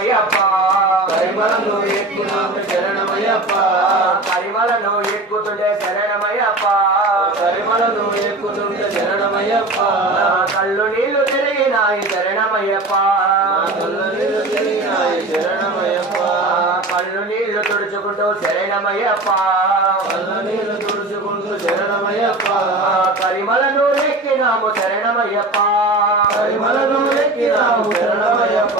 అయ్యప్ప పరిమళను ఎక్కునాము శరణమయ్యప్ప. పరిమళను ఎక్కుతుండే శరణమయ్యప్ప. పరిమళను ఎక్కుతుంటే శరణమయ్యప్ప. కళ్ళు నీళ్ళు తిరిగినాయి శరణమయ్యప్ప. కళ్ళనీళ్ళు తిరిగినాయి శరణమయ్యప్ప. కళ్ళు నీళ్ళు తుడుచుకుంటూ శరణమయ్యప్ప. కళ్ళనీళ్ళు తుడుచుకుంటూ శరణమయ్యప్ప. పరిమళను ఎక్కినాము శరణమయ్యప్ప. పరిమళను ఎక్కినాము శరణమయ్యప్ప.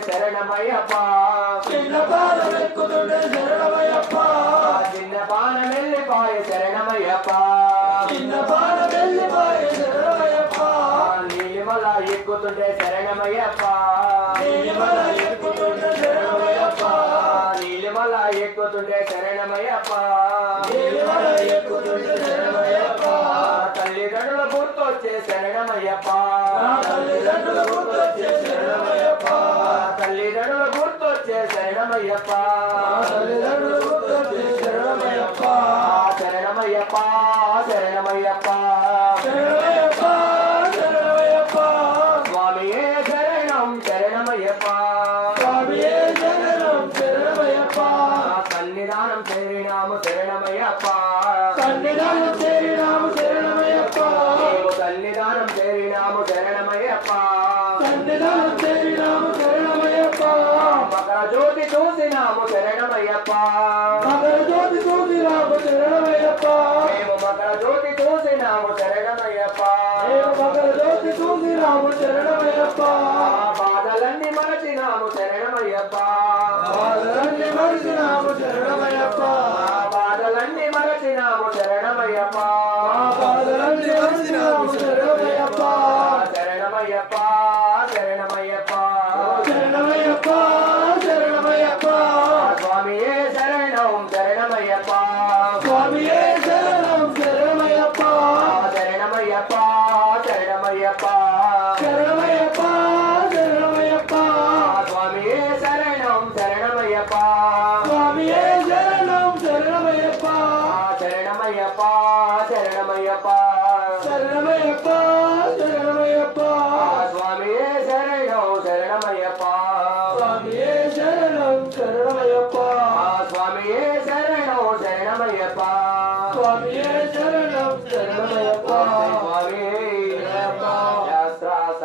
శరణమయ్యప్ప. చిన్న ఎక్కుతుండే శరణమయ్యప్ప. చిన్న పాదం వెళ్ళిపోయే శరణమయ్యప్ప. చిన్న వెళ్ళిపోయే శరణమయ్యప్ప. నీలిమల ఎక్కుతుండే శరణమయ్యప్ప. నీలిమల ఎక్కుతుండే శరణమయ్యప్ప. నీలిమల ఎక్కుతుండే శరణమయ్యప్ప. నీలిమల ఎక్కుతుండే శరణమయ్యప్ప. ఆ తల్లిదండ్రుల గుర్తొచ్చే శరణమయ్యప్ప. శరణమయ్యప్ప చూసినాము శరణమయ్యప్ప జ్యోతి చూసినాము శరణమయ్యప్ప బాధలన్నీ మరచినాము శరణమయ్యప్ప బాధలన్నీ మరిచినాము శరణమయ్యప్ప ఆ బాధలన్నీ మరచినాము శరణమయ్యప్ప శరణమయ్యప్ప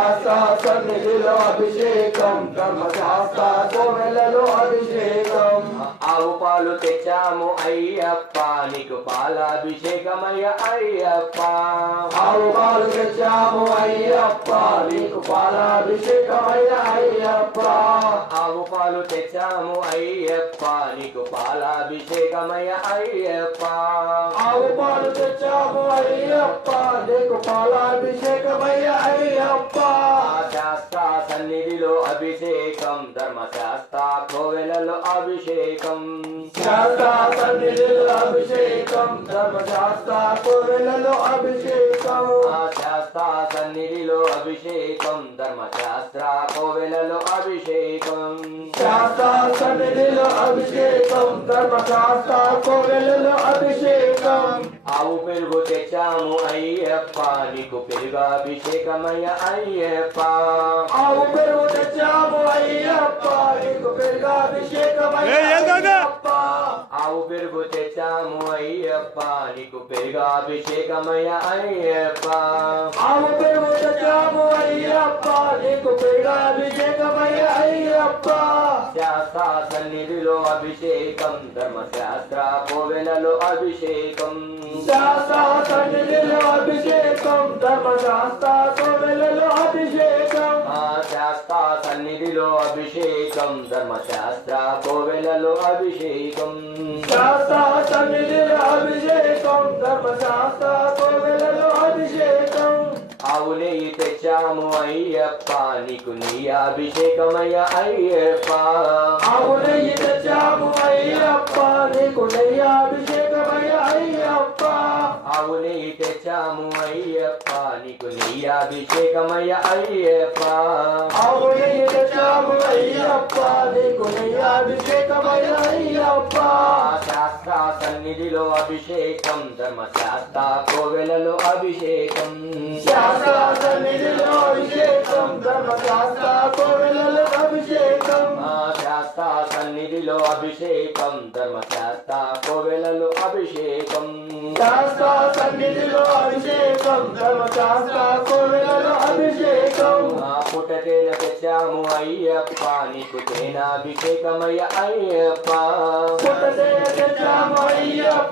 శాస్త్ర అభిషేకం ధర్మశాస్త్ర కోవెలలో అభిషేకం. ఆవు పాలు తెచ్చాము అయ్యప్ప నీకు పాలాభిషేకమయ్య అయ్యప్ప. ఆవు పాలు తెచ్చాము అయ్యప్ప నీకు పాలాభిషేకమయ్య అయ్యప్ప. ఆవు పాలు తెచ్చాము అయ్యప్ప నీకు పాలాభిషేకమయ్య అయ్యప్ప. ఆవు పాలు తెచ్చాము అయ్యప్ప నీకు పాలాభిషేకమయ్య అయ్యప్ప. శాస్త్ర సన్నిధిలో అభిషేకం ధర్మశాస్త్ర కోవెలలో అభిషేకం. అభిషేకం ధర్మశాస్త్ర. కోవెలలో అభిషేకం. శాస్త్ర సన్నిధిలో అభిషేకం ధర్మశాస్త్ర కోవెలలో అభిషేకం. శాస్త్ర సన్నిధిలో అభిషేకం ధర్మశాస్త్ర కోవెలలో అభిషేకం. ఆవు పెరుగు తెచ్చాము అయ్యప్ప నీకు పెరుగాభిషేకమయ్య అయ్యప్ప. ఆవు పెరుగు తెచ్చాము అయ్యప్ప. పెరుగు తెచ్చాము అయ్యప్ప నీకు పెరుగాభిషేకమయ్య అయ్యప్ప. ఆవు పెరుగు తెచ్చాము అయ్యప్ప నీకు పెరుగాభిషేకమయ్య అయ్యప్ప. శాస్త్ర సన్నిధిలో అభిషేకం ధర్మశాస్త్ర కోవెలలో అభిషేకం. శాస్త్ర సన్నిధిలో అభిషేకం ధర్మశాస్త్ర కోవెలలో అభిషేకం. శాస్త్ర సన్నిధిలో అభిషేకం. ధర్మశాస్త్ర కోవెలలో అభిషేకం. శాస్త్ర సన్నిధిలో అభిషేకం. ధర్మశాస్త్ర కోవెలలో అభిషేకం. ఆవు నెయ్యి తెచ్చాము అయ్యప్ప నీకు నీ అభిషేకమయ్య అయ్యప్ప. ఆవు నెయ్యి ఆవు తెచ్చాము అయ్యప్ప నీకు నెయ్యాభిషేకమయ్య అయ్యప్ప. ఆవు తెచ్చాము అయ్యప్ప నీకు నెయ్యాభిషేకమయ్య అయ్యప్ప. శాస్త్ర సన్నిధిలో అభిషేకం. ధర్మశాస్త్ర కోవెలలో అభిషేకం. శాస్త్ర సన్నిధిలో అభిషేకం. ధర్మశాస్త్ర కోవెలలో అభిషేకం. శాస్త్ర సన్నిధిలో అభిషేకం. ధర్మశాస్త్ర కోవెలలో అభిషేకం. శాస్త్ర సన్నిధిలో అభిషేకం. ధర్మశాస్త్ర కోవెలలో అభిషేకం. తెచ్చాము అయ్యప్ప. నీకు తేనాభిషేకమయ్య అయ్యప్ప.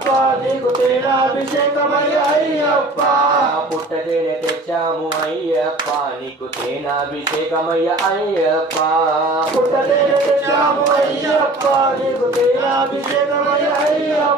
అయ్యప్ప నీకు తేనాభిషేకమయ్య అయ్యప్ప ఆ పుట్టతేన తెచ్చాము అయ్యప్ప నీకు తేనాభిషేకమయ్య అయ్యప్ప పుట్టతేన తెచ్చాము అయ్యప్ప నీకు తేనాభిషేకమయ్య అయ్యప్ప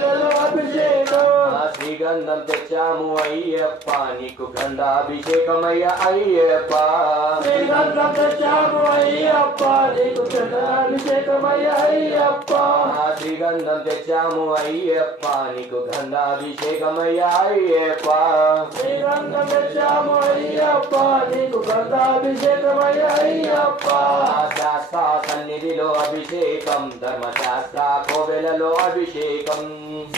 గంధం తెచ్చాము అయ్యప్ప నీకు గంధాభిషేకమయ్య అయ్యప్ప గంధం తెచ్చాము అయ్యప్ప నీకు చంద్రాభిషేకమయ్య అయ్యప్ప ఆ శ్రీగంధం తెచ్చాము అయ్యప్ప నీకు గంధాభిషేకమయ్య అయ్యప్ప శ్రీగంధం తెచ్చాము అయ్యప్ప నీకు గంధాభిషేకమయ్య అయ్యప్ప శాస్త్ర సన్నిధిలో అభిషేకం ధర్మశాస్త్ర కోవెలలో అభిషేకం.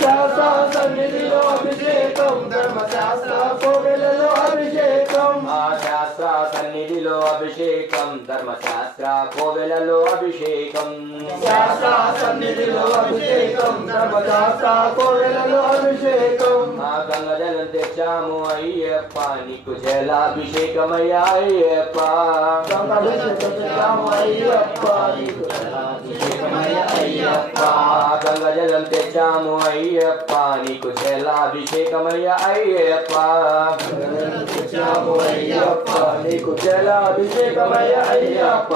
శాస్త్ర సన్నిధిలో అభిషేకం ధర్మశాస్త్ర కోవెలలో అభిషేకం. ఆ శాస్త్ర సన్నిధిలో అభిషేకం ధర్మశాస్త్ర కోవెలలో అభిషేకం. శాస్త్ర సన్నిధిలో అభిషేకం ధర్మశాస్త్ర కోవెలలో అభిషేకం. ఆ గంగజలం తెచ్చాము అయ్యప్ప నీకు జలాభిషేకమయ్య అయ్యప్ప. తెచ్చాము అయ్యప్ప గంగజలం తెచ్చాము అయ్యప్ప నీకు జలాభిషేకమయ్య అయ్యప్ప. అయ్యప్ప నీకు జలాభిషేకమయ్య అయ్యప్ప.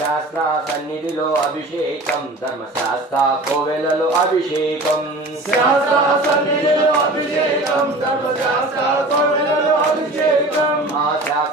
శాస్త్ర సన్నిధిలో అభిషేకం ధర్మశాస్త్ర కోవెలలో అభిషేకం. శాస్త్ర సన్నిధిలో అభిషేకం ధర్మశాస్త్ర కోవెలలో అభిషేకం.